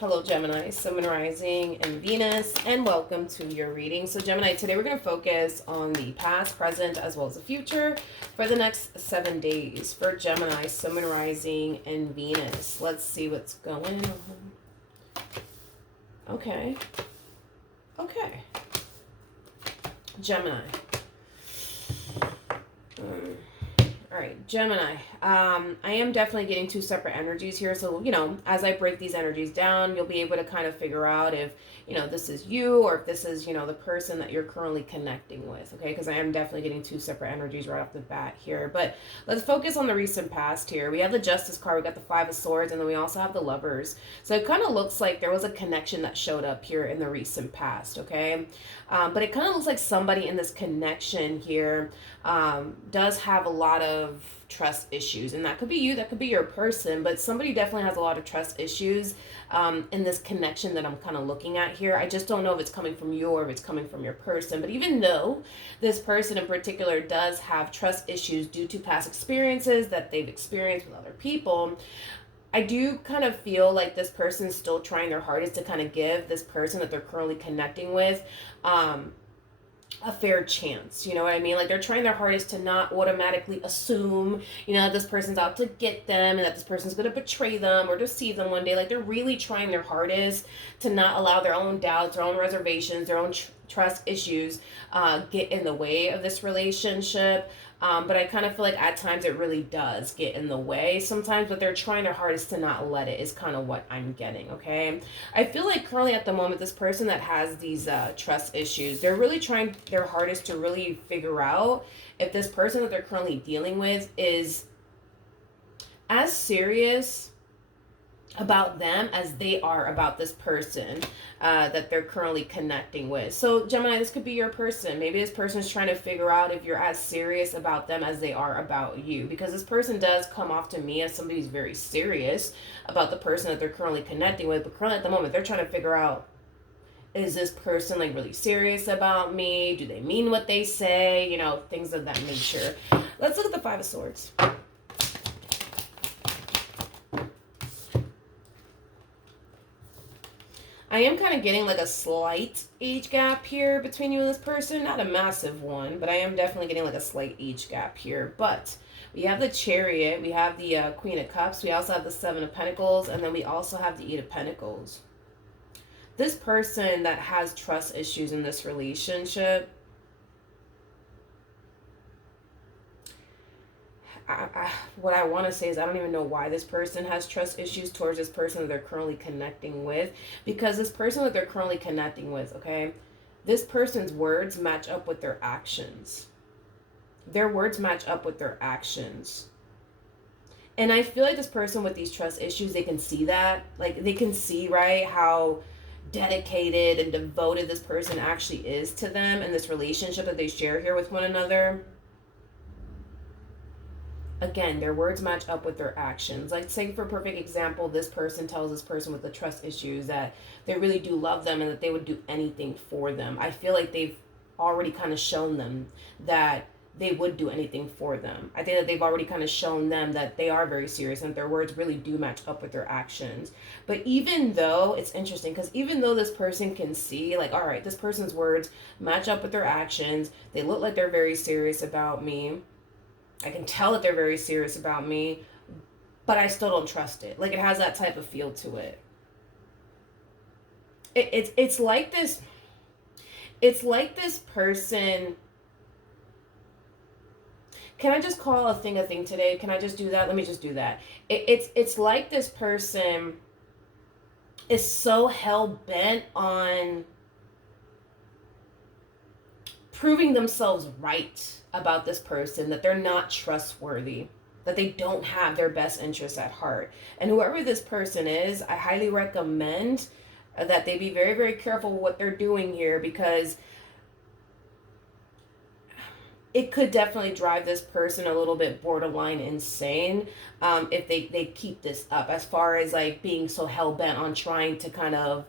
Hello, Gemini, Sun, Moon, Rising, and Venus, and welcome to your reading. So, Gemini, today we're going to focus on the past, present, as well as the future for the next 7 days for Gemini, Sun, Moon, Rising, and Venus. Let's see what's going on. Okay. Okay. Gemini. All right, Gemini. I am definitely getting two separate energies here. So, as I break these energies down, you'll be able to kind of figure out if, this is you or if this is, the person that you're currently connecting with. Okay, because I am definitely getting two separate energies right off the bat here. But let's focus on the recent past here. We have the Justice card, we got the Five of Swords, and then we also have the Lovers. So it kind of looks like there was a connection that showed up here in the recent past. Okay, but it kind of looks like somebody in this connection here does have a lot of trust issues, and that could be you, that could be your person, but somebody definitely has a lot of trust issues in this connection that I'm kind of looking at here. I just don't know if it's coming from you or if it's coming from your person. But even though this person in particular does have trust issues due to past experiences that they've experienced with other people, I do kind of feel like this person is still trying their hardest to kind of give this person that they're currently connecting with a fair chance. You know what I mean? Like, they're trying their hardest to not automatically assume, that this person's out to get them and that this person's going to betray them or deceive them one day. Like, they're really trying their hardest to not allow their own doubts, their own reservations, their own trust issues get in the way of this relationship. But I kind of feel like at times it really does get in the way sometimes, but they're trying their hardest to not let it, is kind of what I'm getting, okay? I feel like currently at the moment, this person that has these trust issues, they're really trying their hardest to really figure out if this person that they're currently dealing with is as serious about them as they are about this person that they're currently connecting with. So, Gemini, this could be your person. Maybe this person is trying to figure out if you're as serious about them as they are about you, because this person does come off to me as somebody who's very serious about the person that they're currently connecting with. But currently at the moment, they're trying to figure out, is this person like really serious about me? Do they mean what they say? Things of that nature. Let's look at the Five of Swords. I am kind of getting like a slight age gap here between you and this person. Not a massive one, but I am definitely getting like a slight age gap here. But we have the Chariot, we have the Queen of Cups, we also have the Seven of Pentacles, and then we also have the Eight of Pentacles. This person that has trust issues in this relationship, what I want to say is I don't even know why this person has trust issues towards this person that they're currently connecting with. Because this person that they're currently connecting with, okay, this person's words match up with their actions. Their words match up with their actions. And I feel like this person with these trust issues, they can see that. Like, they can see, right, how dedicated and devoted this person actually is to them and this relationship that they share here with one another. Again, their words match up with their actions. Like, say for a perfect example, this person tells this person with the trust issues that they really do love them and that they would do anything for them. I feel like they've already kind of shown them that they would do anything for them. I think that they've already kind of shown them that they are very serious and their words really do match up with their actions. But even though, it's interesting, because even though this person can see, like, all right, this person's words match up with their actions, they look like they're very serious about me, I can tell that they're very serious about me, but I still don't trust it. Like, it has that type of feel to it. It's like this. It's like this person. Can I just call a thing today? Can I just do that? Let me just do that. It's like this person is so hell bent on proving themselves right about this person, that they're not trustworthy, that they don't have their best interests at heart. And whoever this person is, I highly recommend that they be very, very careful with what they're doing here, because it could definitely drive this person a little bit borderline insane if they keep this up, as far as like being so hell-bent on trying to kind of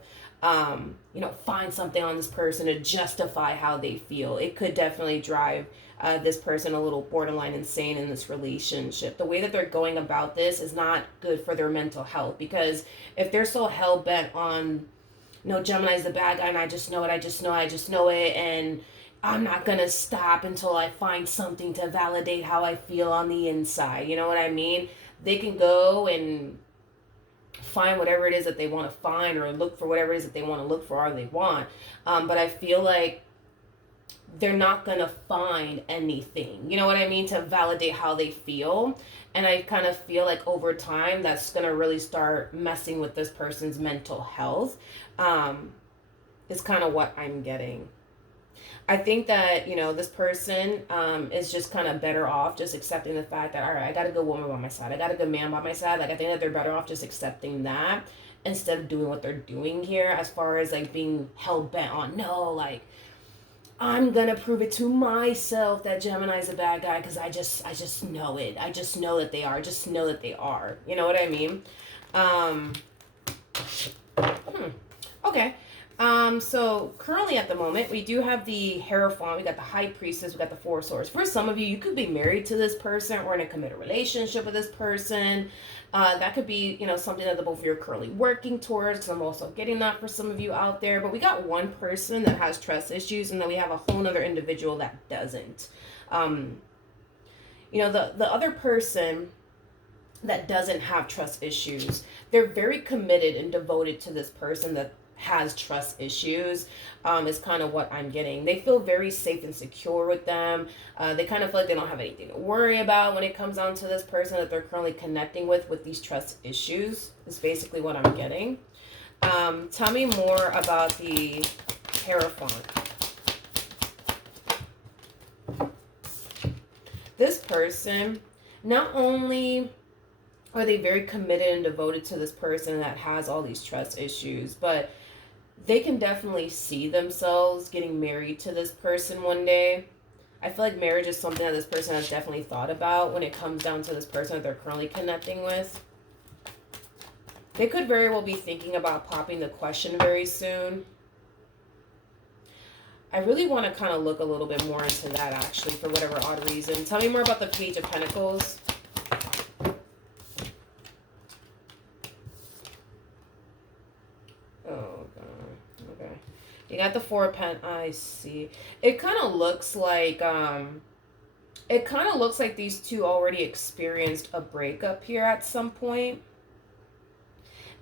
find something on this person to justify how they feel. It could definitely drive this person a little borderline insane in this relationship. The way that they're going about this is not good for their mental health, because if they're so hell bent on, no, Gemini's the bad guy and I just know it, I just know it, and I'm not gonna stop until I find something to validate how I feel on the inside. You know what I mean? They can go and find whatever it is that they want to find, or look for whatever it is that they want to look for or they want. But I feel like they're not going to find anything, you know what I mean, to validate how they feel. And I kind of feel like over time that's going to really start messing with this person's mental health, is kind of what I'm getting. I think that, this person is just kind of better off just accepting the fact that, all right, I got a good woman by my side, I got a good man by my side. Like, I think that they're better off just accepting that instead of doing what they're doing here, as far as like being hell bent on, no, like, I'm gonna prove it to myself that Gemini's a bad guy because I just know it. I just know that they are. I just know that they are. You know what I mean? Okay. So currently at the moment, we do have the Hierophant, we got the High Priestess, we got the Four Swords. For some of you, you could be married to this person or in a committed relationship with this person. That could be, something that the both of you are currently working towards, because I'm also getting that for some of you out there. But we got one person that has trust issues, and then we have a whole other individual that doesn't. The other person that doesn't have trust issues, they're very committed and devoted to this person that has trust issues, is kind of what I'm getting. They feel very safe and secure with them. They kind of feel like they don't have anything to worry about when it comes down to this person that they're currently connecting with these trust issues, is basically what I'm getting. Tell me more about the Hierophant. This person, not only are they very committed and devoted to this person that has all these trust issues, but they can definitely see themselves getting married to this person one day. I feel like marriage is something that this person has definitely thought about when it comes down to this person that they're currently connecting with. They could very well be thinking about popping the question very soon. I really want to kind of look a little bit more into that, actually, for whatever odd reason. Tell me more about the Page of Pentacles. You got the Four of Pentacles. I see. It kind of looks like these two already experienced a breakup here at some point.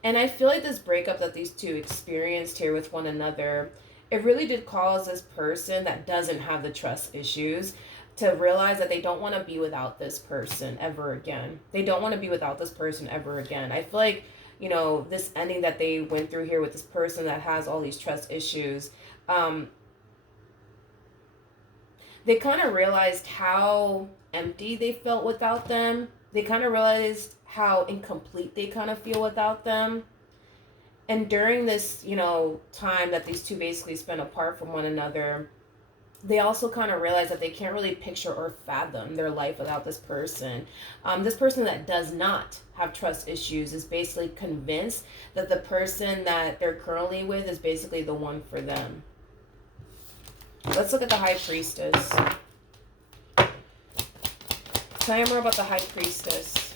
And I feel like this breakup that these two experienced here with one another, it really did cause this person that doesn't have the trust issues to realize that they don't want to be without this person ever again. They don't want to be without this person ever again. I feel like, this ending that they went through here with this person that has all these trust issues, they kind of realized how empty they felt without them. They kind of realized how incomplete they kind of feel without them. And during this, time that these two basically spent apart from one another, they also kind of realize that they can't really picture or fathom their life without this person. This person that does not have trust issues is basically convinced that the person that they're currently with is basically the one for them. Let's look at the High Priestess. Tell me more about the High Priestess.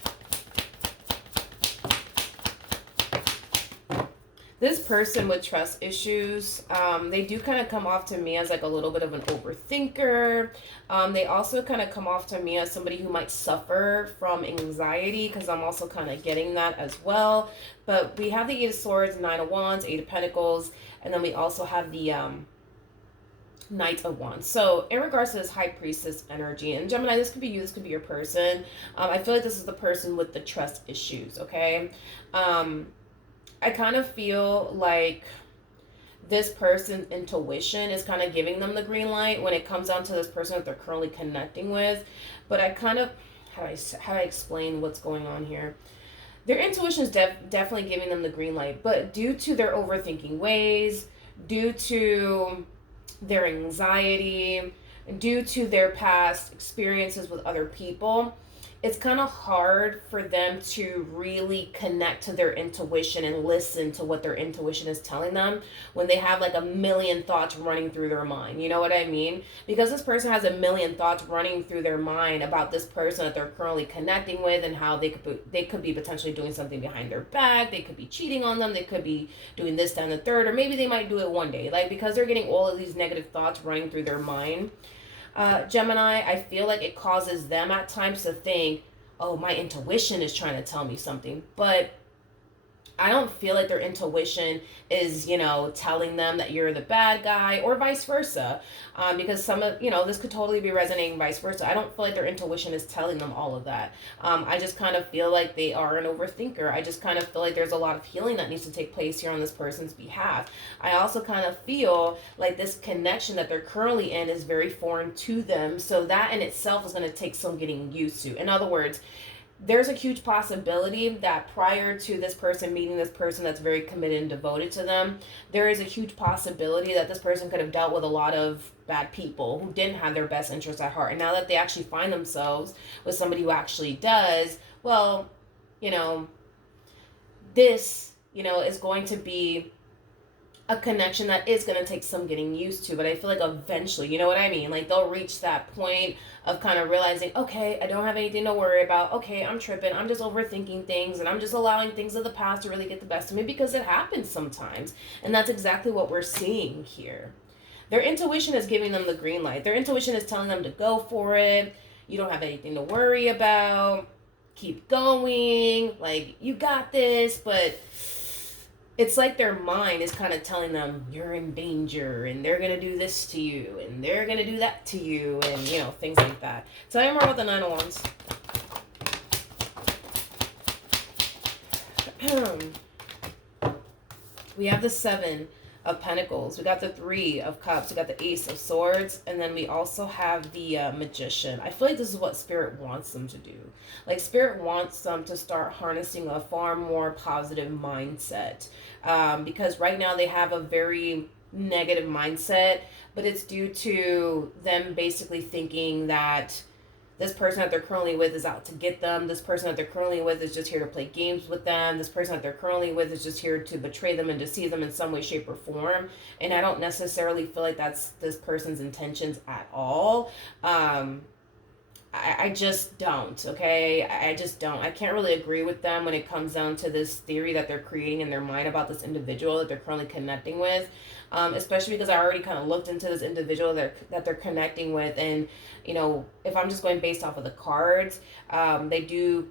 This person with trust issues, they do kind of come off to me as like a little bit of an overthinker. They also kind of come off to me as somebody who might suffer from anxiety, because I'm also kind of getting that as well. But we have the Eight of Swords, Nine of Wands, Eight of Pentacles, and then we also have the Knight of Wands. So in regards to this High Priestess energy, and Gemini, this could be you, this could be your person. I feel like this is the person with the trust issues, okay? I kind of feel like this person's intuition is kind of giving them the green light when it comes down to this person that they're currently connecting with. But I kind of, how do I explain what's going on here? Their intuition is definitely giving them the green light, but due to their overthinking ways, due to their anxiety, due to their past experiences with other people, it's kind of hard for them to really connect to their intuition and listen to what their intuition is telling them when they have like a million thoughts running through their mind. You know what I mean? Because this person has a million thoughts running through their mind about this person that they're currently connecting with and how they could be potentially doing something behind their back. They could be cheating on them. They could be doing this, that, and the third, or maybe they might do it one day. Like, because they're getting all of these negative thoughts running through their mind, Gemini, I feel like it causes them at times to think, oh, my intuition is trying to tell me something. But I don't feel like their intuition is, telling them that you're the bad guy or vice versa. Because some of, this could totally be resonating vice versa. I don't feel like their intuition is telling them all of that. I just kind of feel like they are an overthinker. I just kind of feel like there's a lot of healing that needs to take place here on this person's behalf. I also kind of feel like this connection that they're currently in is very foreign to them. So that in itself is going to take some getting used to. In other words, there's a huge possibility that prior to this person meeting this person that's very committed and devoted to them, there is a huge possibility that this person could have dealt with a lot of bad people who didn't have their best interests at heart. And now that they actually find themselves with somebody who actually does, well, this, is going to be a connection that is going to take some getting used to. But I feel like eventually, you know what I mean? Like, they'll reach that point of kind of realizing, okay, I don't have anything to worry about. Okay, I'm tripping. I'm just overthinking things, and I'm just allowing things of the past to really get the best of me, because it happens sometimes. And that's exactly what we're seeing here. Their intuition is giving them the green light. Their intuition is telling them to go for it. You don't have anything to worry about. Keep going. Like, you got this. But it's like their mind is kind of telling them you're in danger, and they're going to do this to you, and they're going to do that to you, and, things like that. Tell me more about the Nine of Wands. We have the Seven of Pentacles. We got the Three of Cups. We got the Ace of Swords. And then we also have the Magician. I feel like this is what Spirit wants them to do. Like, Spirit wants them to start harnessing a far more positive mindset. Because right now they have a very negative mindset. But it's due to them basically thinking that this person that they're currently with is out to get them. This person that they're currently with is just here to play games with them. This person that they're currently with is just here to betray them and deceive them in some way, shape, or form. And I don't necessarily feel like that's this person's intentions at all. I just don't, okay? I just don't. I can't really agree with them when it comes down to this theory that they're creating in their mind about this individual that they're currently connecting with. Especially because I already kind of looked into this individual that they're connecting with. And, if I'm just going based off of the cards, they do,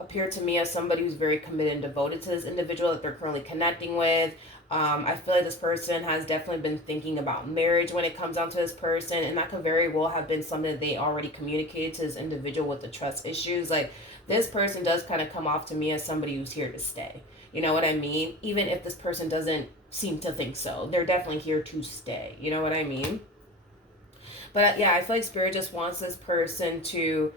appear to me as somebody who's very committed and devoted to this individual that they're currently connecting with. I feel like this person has definitely been thinking about marriage when it comes down to this person, and that could very well have been something that they already communicated to this individual with the trust issues. Like, this person does kind of come off to me as somebody who's here to stay. You know what I mean? Even if this person doesn't seem to think so, they're definitely here to stay. You know what I mean? But yeah, I feel like Spirit just wants this person to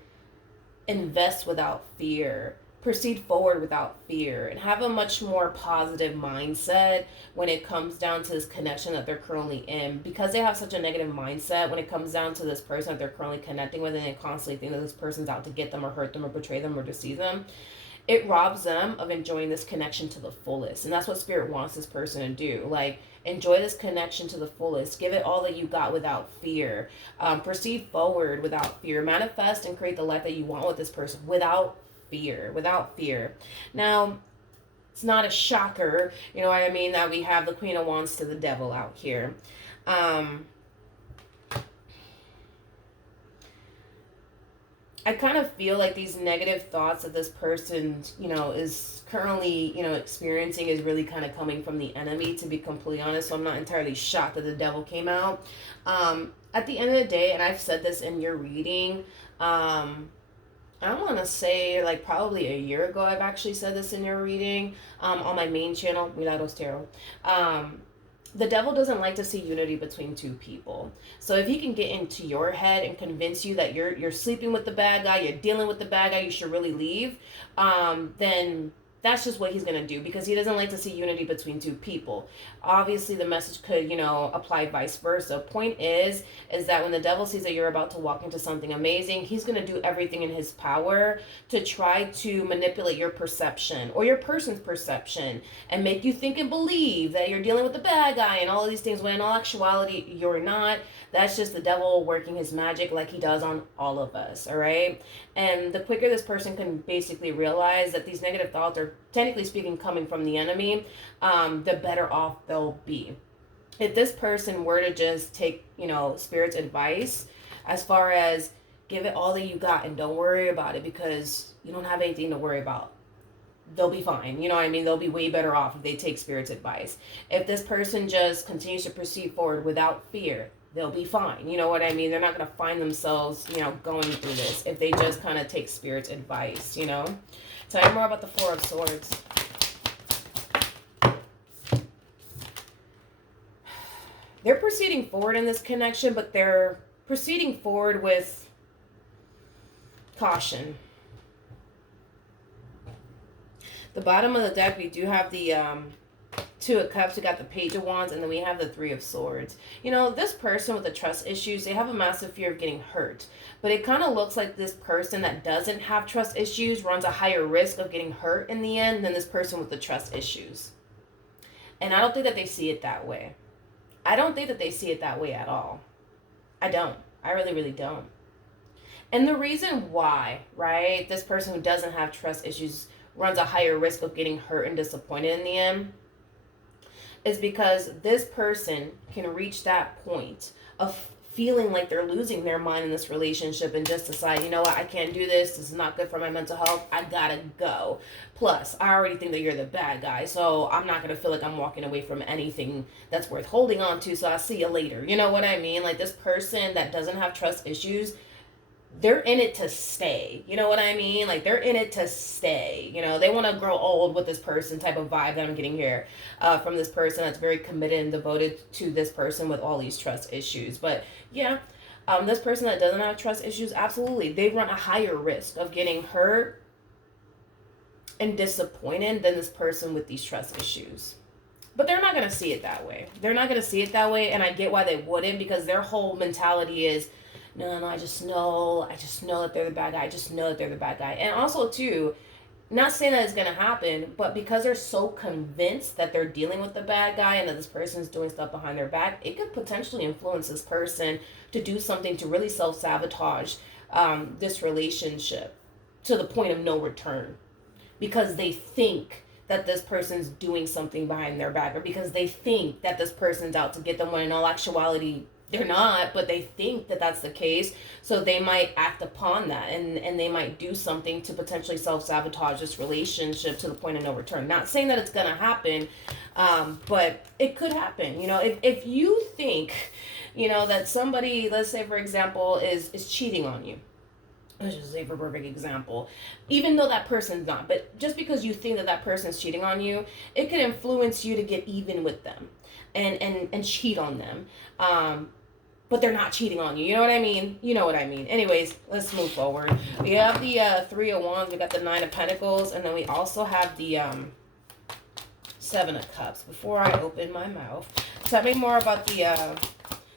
invest without fear, proceed forward without fear, and have a much more positive mindset when it comes down to this connection that they're currently in. Because they have such a negative mindset when it comes down to this person that they're currently connecting with, and they constantly think that this person's out to get them or hurt them or betray them or deceive them, it robs them of enjoying this connection to the fullest. And that's what Spirit wants this person to do. Like, enjoy this connection to the fullest. Give it all that you got without fear. Proceed forward without fear. Manifest and create the life that you want with this person without fear. Without fear. Now, it's not a shocker, you know what I mean, that we have the Queen of Wands to the Devil out here. I kind of feel like these negative thoughts that this person, is currently, experiencing is really kind of coming from the enemy, to be completely honest. So I'm not entirely shocked that the devil came out. At the end of the day, and I've said this in your reading, I want to say like probably a year ago, I've actually said this in your reading, on my main channel, Milagros Tarot. The devil doesn't like to see unity between two people. So if he can get into your head and convince you that you're sleeping with the bad guy, you're dealing with the bad guy, you should really leave, then That's just what he's going to do, because he doesn't like to see unity between two people. Obviously, the message could, apply vice versa. Point is that when the devil sees that you're about to walk into something amazing, he's going to do everything in his power to try to manipulate your perception or your person's perception and make you think and believe that you're dealing with the bad guy and all of these things, when in all actuality, you're not. That's just the devil working his magic like he does on all of us, all right? And the quicker this person can basically realize that these negative thoughts are, technically speaking, coming from the enemy, the better off they'll be. If this person were to just take, Spirit's advice as far as give it all that you got and don't worry about it because you don't have anything to worry about, they'll be fine. You know what I mean? They'll be way better off if they take Spirit's advice. If this person just continues to proceed forward without fear, they'll be fine. You know what I mean? They're not going to find themselves, going through this if they just kind of take Spirit's advice, Tell me more about the Four of Swords. They're proceeding forward in this connection, but they're proceeding forward with caution. The bottom of the deck, we do have the Two of Cups, we got the Page of Wands, and then we have the Three of Swords. This person with the trust issues, they have a massive fear of getting hurt. But it kind of looks like this person that doesn't have trust issues runs a higher risk of getting hurt in the end than this person with the trust issues. And I don't think that they see it that way. I don't think that they see it that way at all. I don't. I really, really don't. And the reason why, right, this person who doesn't have trust issues runs a higher risk of getting hurt and disappointed in the end is because this person can reach that point of feeling like they're losing their mind in this relationship and just decide, you know what, I can't do this. This is not good for my mental health. I gotta go. Plus, I already think that you're the bad guy, so I'm not gonna feel like I'm walking away from anything that's worth holding on to, so I'll see you later. You know what I mean? Like, this person that doesn't have trust issues, they're in it to stay. You know what I mean? Like, they're in it to stay. They want to grow old with this person type of vibe that I'm getting here from this person that's very committed and devoted to this person with all these trust issues. But yeah, this person that doesn't have trust issues, absolutely, they run a higher risk of getting hurt and disappointed than this person with these trust issues. But they're not going to see it that way. They're not going to see it that way, and I get why they wouldn't, because their whole mentality is, no, I just know that they're the bad guy. I just know that they're the bad guy. And also, too, not saying that it's going to happen, but because they're so convinced that they're dealing with the bad guy and that this person's doing stuff behind their back, it could potentially influence this person to do something to really self-sabotage this relationship to the point of no return. Because they think that this person's doing something behind their back, or because they think that this person's out to get them, when in all actuality, they're not, but they think that that's the case. So they might act upon that, and they might do something to potentially self-sabotage this relationship to the point of no return. Not saying that it's going to happen, but it could happen. If you think, that somebody, let's say, for example, is cheating on you. Let's just say, for a perfect example, even though that person's not, but just because you think that person's cheating on you, it could influence you to get even with them and cheat on them. But they're not cheating on you. You know what I mean? You know what I mean. Anyways, let's move forward. We have the Three of Wands. We got the Nine of Pentacles. And then we also have the Seven of Cups. Before I open my mouth, tell me more about the...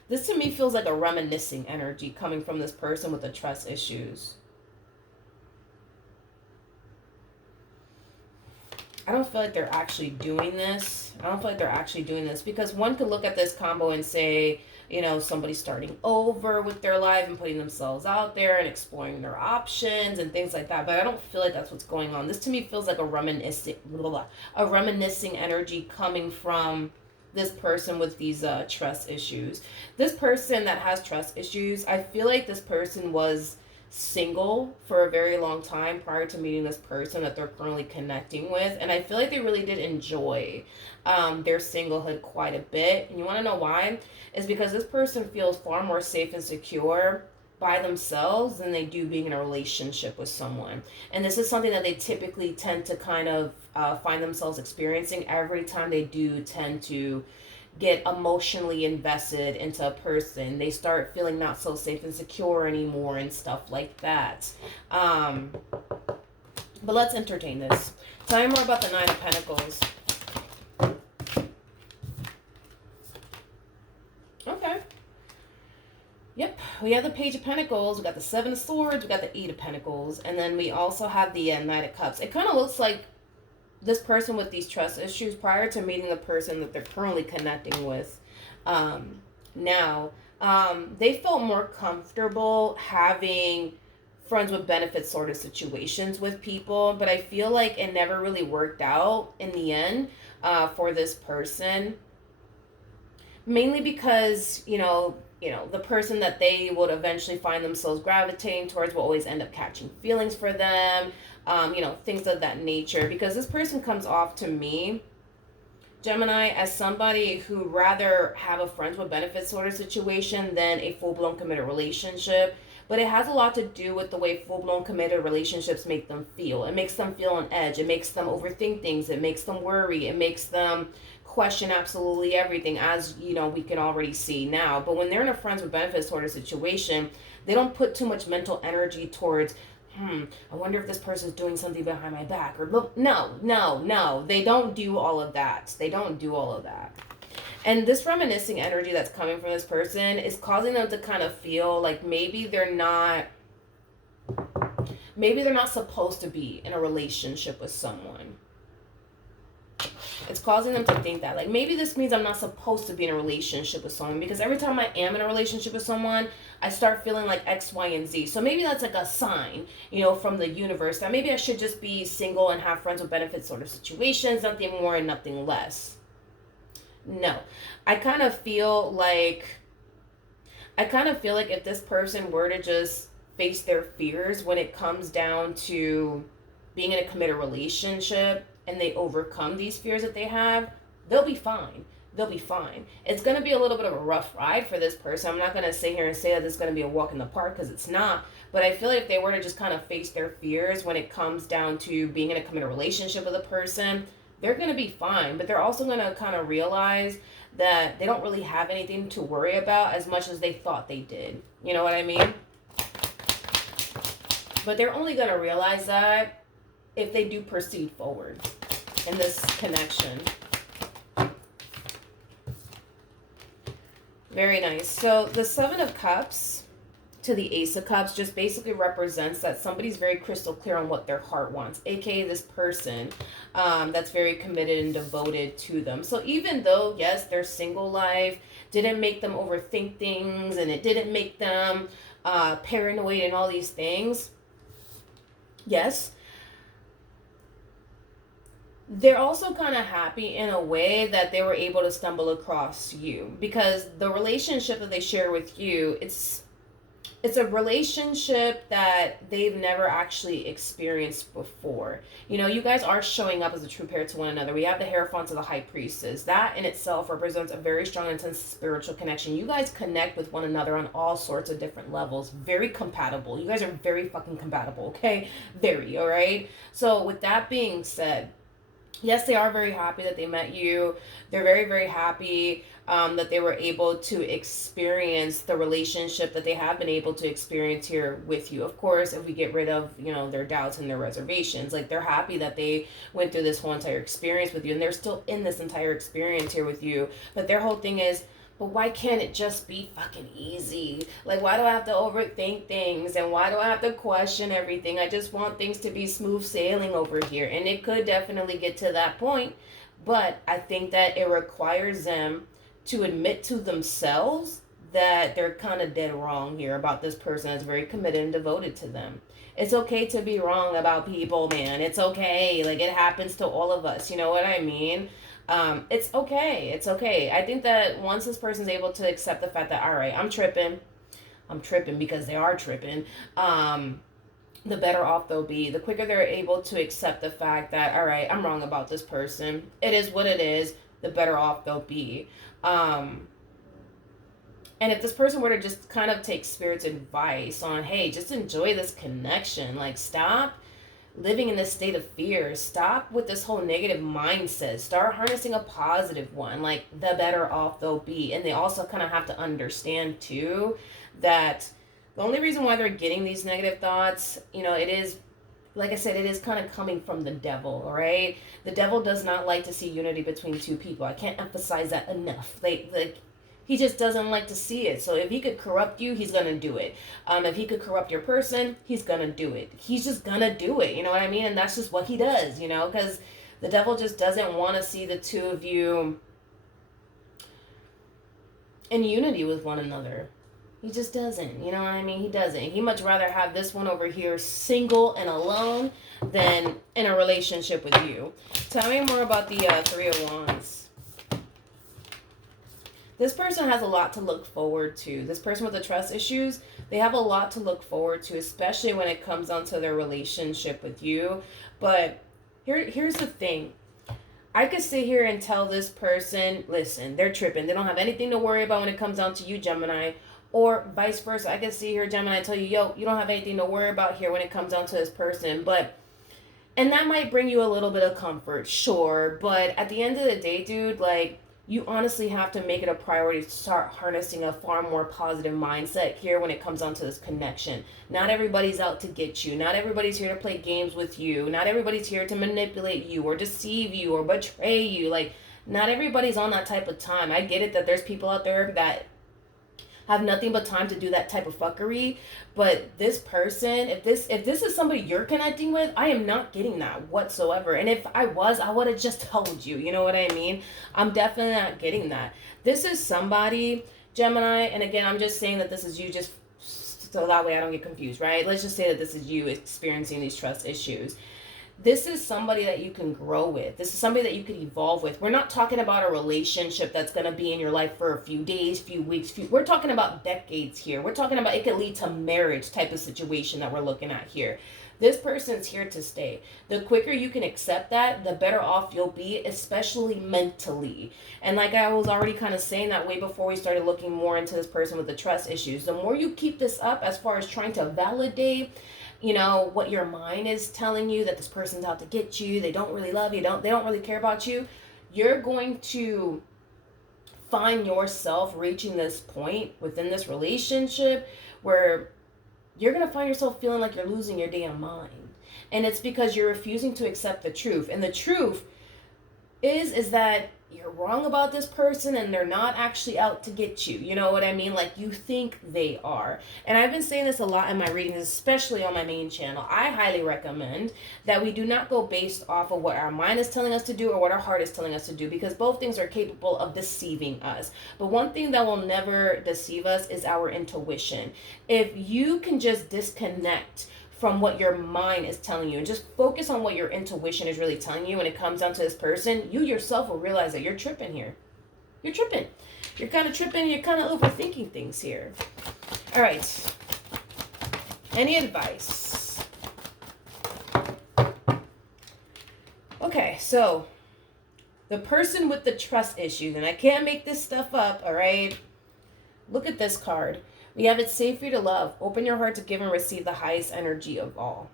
this to me feels like a reminiscing energy coming from this person with the trust issues. I don't feel like they're actually doing this. Because one could look at this combo and say, somebody's starting over with their life and putting themselves out there and exploring their options and things like that. But I don't feel like that's what's going on. This to me feels like a reminiscing energy coming from this person with these trust issues. This person that has trust issues, I feel like this person was single for a very long time prior to meeting this person that they're currently connecting with, and I feel like they really did enjoy their singlehood quite a bit. And you want to know why? It's because this person feels far more safe and secure by themselves than they do being in a relationship with someone. And this is something that they typically tend to kind of find themselves experiencing every time they do tend to get emotionally invested into a person. They start feeling not so safe and secure anymore and stuff like that. But let's entertain this. Tell me more about the Nine of Pentacles. Okay. Yep, we have the Page of Pentacles, we got the Seven of Swords, we got the Eight of Pentacles, and then we also have the Knight of Cups. It kind of looks like this person with these trust issues, prior to meeting the person that they're currently connecting with now, they felt more comfortable having friends with benefits sort of situations with people, but I feel like it never really worked out in the end for this person, mainly because the person that they would eventually find themselves gravitating towards will always end up catching feelings for them, things of that nature. Because this person comes off to me, Gemini, as somebody who rather have a friends with benefits sort of situation than a full-blown committed relationship. But it has a lot to do with the way full-blown committed relationships make them feel. It makes them feel on edge. It makes them overthink things. It makes them worry. It makes them question absolutely everything, as we can already see now. But when they're in a friends with benefits sort of situation, they don't put too much mental energy towards, I wonder if this person's doing something behind my back, or look, no, they don't do all of that. And this reminiscing energy that's coming from this person is causing them to kind of feel like maybe they're not supposed to be in a relationship with someone. It's causing them to think that, like, maybe this means I'm not supposed to be in a relationship with someone, because every time I am in a relationship with someone, I start feeling like X, Y, and Z. So maybe that's like a sign, from the universe, that maybe I should just be single and have friends with benefits sort of situations, nothing more and nothing less. No. I kind of feel like if this person were to just face their fears when it comes down to being in a committed relationship, and they overcome these fears that they have, they'll be fine. It's going to be a little bit of a rough ride for this person. I'm not going to sit here and say that it's going to be a walk in the park, because it's not. But I feel like if they were to just kind of face their fears when it comes down to being in a committed relationship with a person, they're going to be fine. But they're also going to kind of realize that they don't really have anything to worry about as much as they thought they did. You know what I mean? But they're only going to realize that if they do proceed forward in this connection. Very nice. So the Seven of Cups to the Ace of Cups just basically represents that somebody's very crystal clear on what their heart wants, aka this person that's very committed and devoted to them. So even though, yes, their single life didn't make them overthink things, and it didn't make them paranoid and all these things, yes, they're also kind of happy in a way that they were able to stumble across you, because the relationship that they share with you, it's a relationship that they've never actually experienced before. You guys are showing up as a true pair to one another. We have the Hierophant of the High Priestess. That in itself represents a very strong, intense spiritual connection. You guys connect with one another on all sorts of different levels. Very compatible. You guys are very fucking compatible, okay? Very, all right? So with that being said, yes, they are very happy that they met you. They're very, very happy that they were able to experience the relationship that they have been able to experience here with you. Of course, if we get rid of, their doubts and their reservations, like, they're happy that they went through this whole entire experience with you, and they're still in this entire experience here with you. But their whole thing is, but why can't it just be fucking easy? Like, why do I have to overthink things? And why do I have to question everything? I just want things to be smooth sailing over here. And it could definitely get to that point. But I think that it requires them to admit to themselves that they're kind of dead wrong here about this person that's very committed and devoted to them. It's okay to be wrong about people, man. It's okay. Like, it happens to all of us. You know what I mean? It's okay. I think that once this person's able to accept the fact that, all right, I'm tripping because they are tripping, the better off they'll be. The quicker they're able to accept the fact that, all right, I'm wrong about this person, it is what it is, the better off they'll be. And if this person were to just kind of take Spirit's advice on, hey, just enjoy this connection, like, stop living in this state of fear, stop with this whole negative mindset, start harnessing a positive one, like, the better off they'll be. And they also kind of have to understand too that the only reason why they're getting these negative thoughts, it is like I said, it is kind of coming from the devil, all right? The devil does not like to see unity between two people. I can't emphasize that enough. Like he just doesn't like to see it. So if he could corrupt you, he's gonna do it. If he could corrupt your person, he's gonna do it. He's just gonna do it. You know what I mean? And that's just what he does. You know, because the devil just doesn't want to see the two of you in unity with one another. He just doesn't. You know what I mean? He doesn't. He much rather have this one over here single and alone than in a relationship with you. Tell me more about the Three of Wands. This person has a lot to look forward to. This person with the trust issues, they have a lot to look forward to, especially when it comes down to their relationship with you. But here's the thing. I could sit here and tell this person, listen, they're tripping. They don't have anything to worry about when it comes down to you, Gemini. Or vice versa. I could see here, Gemini, tell you, yo, you don't have anything to worry about here when it comes down to this person. And that might bring you a little bit of comfort, sure. But at the end of the day, dude, like, you honestly have to make it a priority to start harnessing a far more positive mindset here when it comes down to this connection. Not everybody's out to get you. Not everybody's here to play games with you. Not everybody's here to manipulate you or deceive you or betray you. Like, not everybody's on that type of time. I get it that there's people out there that have nothing but time to do that type of fuckery, but this person, if this is somebody you're connecting with, I am not getting that whatsoever. And if I was, I would have just told you. You know what I mean? I'm definitely not getting that. This is somebody, Gemini, and again, I'm just saying that this is you, just so that way I don't get confused, right? Let's just say that this is you experiencing these trust issues. This is somebody that you can grow with. This is somebody that you can evolve with. We're not talking about a relationship that's going to be in your life for a few days, few weeks. We're talking about decades here. We're talking about it could lead to marriage type of situation that we're looking at here. This person's here to stay. The quicker you can accept that, the better off you'll be, especially mentally. And like I was already kind of saying that way before we started looking more into this person with the trust issues. The more you keep this up as far as trying to validate, you know, what your mind is telling you, that this person's out to get you, they don't really love you, they don't really care about you, you're going to find yourself reaching this point within this relationship where you're going to find yourself feeling like you're losing your damn mind. And it's because you're refusing to accept the truth. And the truth is that you're wrong about this person and they're not actually out to get you. You know what I mean? Like, you think they are. And I've been saying this a lot in my readings, especially on my main channel. I highly recommend that we do not go based off of what our mind is telling us to do or what our heart is telling us to do, because both things are capable of deceiving us. But one thing that will never deceive us is our intuition. If you can just disconnect from what your mind is telling you and just focus on what your intuition is really telling you when it comes down to this person, you yourself will realize that you're tripping here. You're tripping. You're kind of tripping. You're kind of overthinking things here. All right. Any advice? Okay, so the person with the trust issues, and I can't make this stuff up, all right? Look at this card. We have it's safe for you to love. Open your heart to give and receive the highest energy of all.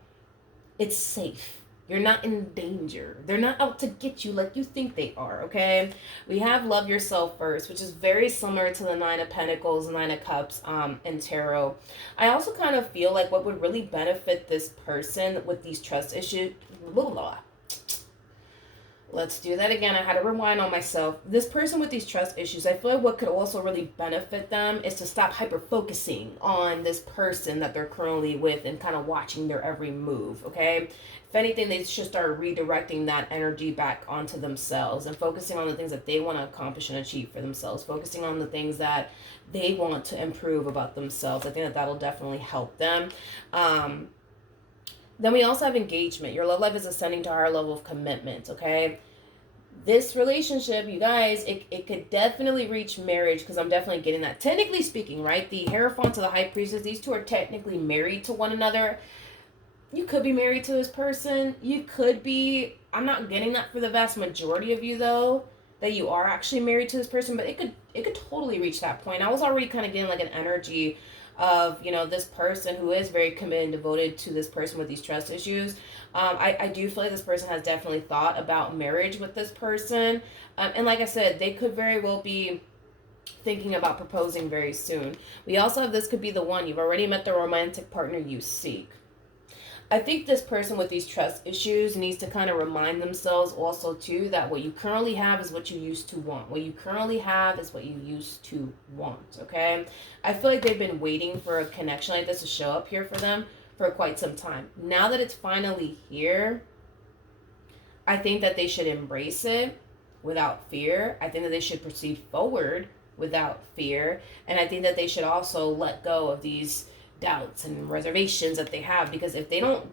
It's safe. You're not in danger. They're not out to get you like you think they are, okay? We have love yourself first, which is very similar to the Nine of Pentacles, Nine of Cups, and Tarot. I also kind of feel like what would really benefit this person with these trust issues, blah, blah, blah. Let's do that again. I had to rewind on myself. This person with these trust issues, I feel like what could also really benefit them is to stop hyper-focusing on this person that they're currently with and kind of watching their every move, okay? If anything, they should start redirecting that energy back onto themselves and focusing on the things that they want to accomplish and achieve for themselves, focusing on the things that they want to improve about themselves. I think that that'll definitely help them. Then we also have engagement. Your love life is ascending to a higher level of commitment, okay? This relationship, you guys, it could definitely reach marriage, because I'm definitely getting that. Technically speaking, right? The Hierophant to the High Priestess, these two are technically married to one another. You could be married to this person. You could be. I'm not getting that for the vast majority of you, though, that you are actually married to this person, but it could totally reach that point. I was already kind of getting like an energy of, you know, this person who is very committed and devoted to this person with these trust issues. I do feel like this person has definitely thought about marriage with this person. And like I said, they could very well be thinking about proposing very soon. We also have this could be the one. You've already met the romantic partner you seek. I think this person with these trust issues needs to kind of remind themselves also too that what you currently have is what you used to want. What you currently have is what you used to want, okay? I feel like they've been waiting for a connection like this to show up here for them for quite some time. Now that it's finally here, I think that they should embrace it without fear. I think that they should proceed forward without fear. And I think that they should also let go of these doubts and reservations that they have, because if they don't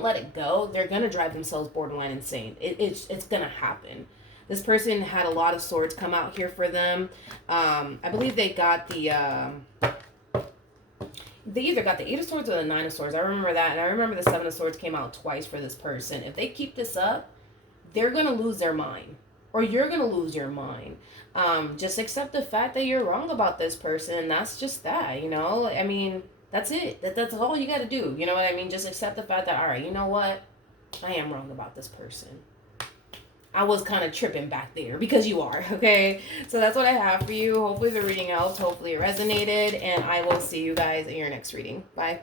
let it go, they're gonna drive themselves borderline insane. It's gonna happen. This person had a lot of swords come out here for them. I believe they got they either got the Eight of Swords or the Nine of Swords. I remember that, and I remember the Seven of Swords came out twice for this person. If they keep this up, they're gonna lose their mind, or you're gonna lose your mind. Just accept the fact that you're wrong about this person, and that's just that. I mean, that's it. That's all you got to do. You know what I mean? Just accept the fact that, all right, you know what? I am wrong about this person. I was kind of tripping back there, because you are, okay? So that's what I have for you. Hopefully the reading helped. Hopefully it resonated. And I will see you guys in your next reading. Bye.